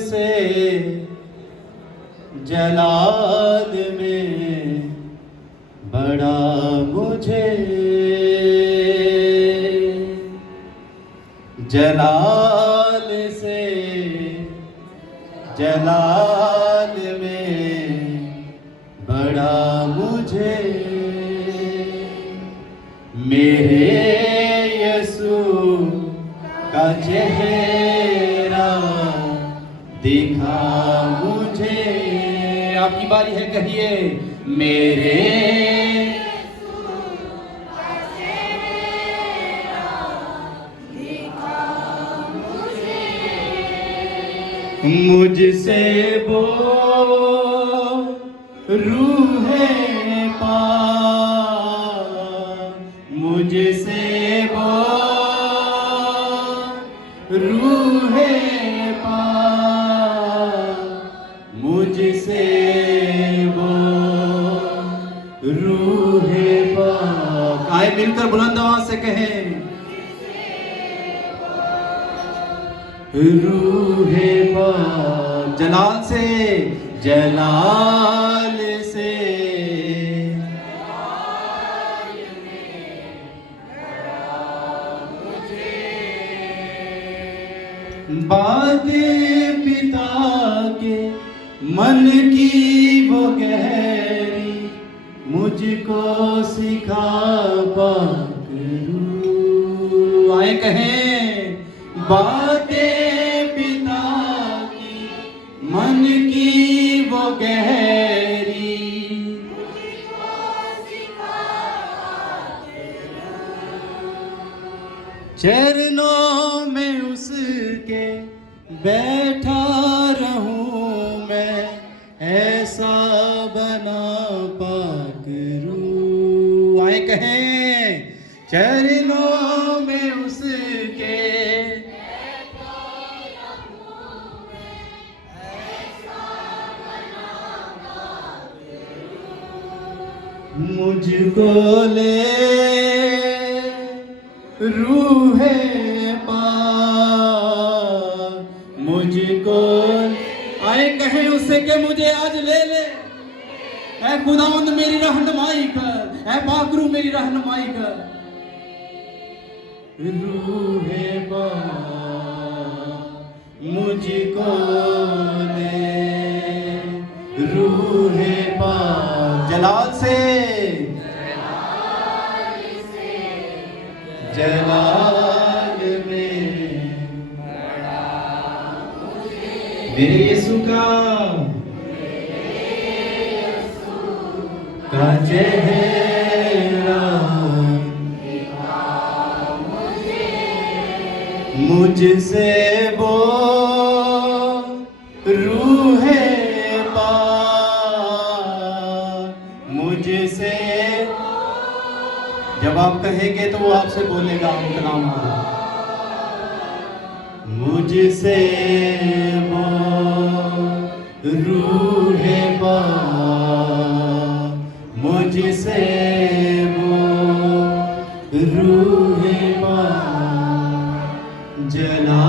से जलाल में बड़ा मुझे, जलाल से जलाल में बड़ा मुझे मेरे यीशु का चेहरा दिखा मुझे। आपकी बारी है, कहिए मेरे मुझसे वो रूहे पाक, मुझसे वो रूहे पाक, मुझसे वो रूहे पाक। आए मिलकर बुलंद आवाज से कहें रूहे पाक। जलाल से जलाल से बातें पिता के मन की वो गहरी मुझको सिखा पाक रूह। आए कहें बातें मन की वो गहरी चरणों में उसके बैठा रहूं मैं, ऐसा बना पाक रूह। आए कहें चरणों में उसके मुझको ले रूहे पाक, मुझको आए कहें उससे कि मुझे आज ले ले। ऐ खुदावंद मेरी रहनुमाई कर, ऐ पाकरू मेरी रहनुमाई कर। रूहे पाक मुझको ले रूहे पाक। जलाल से जलाल में मेरे यीशु का चेहरा मुझसे वो रूहे पाक, मुझसे जब आप कहेंगे तो वो आपसे बोलेगा, हम कलाम होगा। मुझसे वो रूहे पाक, मुझसे वो रूहे पाक जला